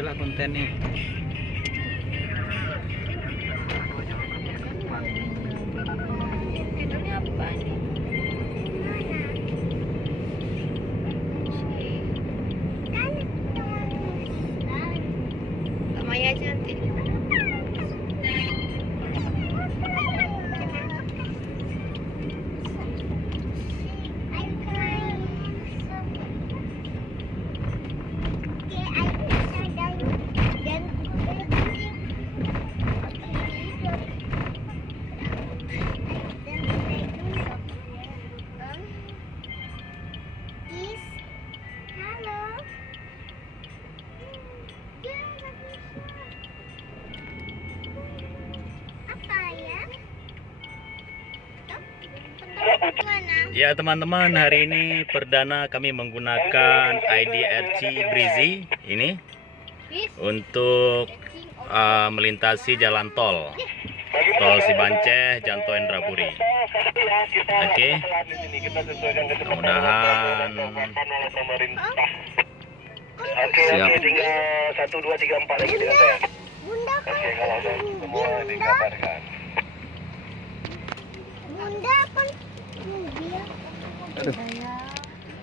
lah kontennya. Ini apa nih? Sama ya cantik. Ya teman-teman, hari ini perdana kami menggunakan IDRC Breezy ini untuk melintasi jalan tol Sibanceh Janto Indrapuri. Oke, mudah-mudahan siap. Tinggal 1, 2, 3, 4 lagi dengan saya. Oke, kalau semua dikabarkan. Bunda pun Aduh.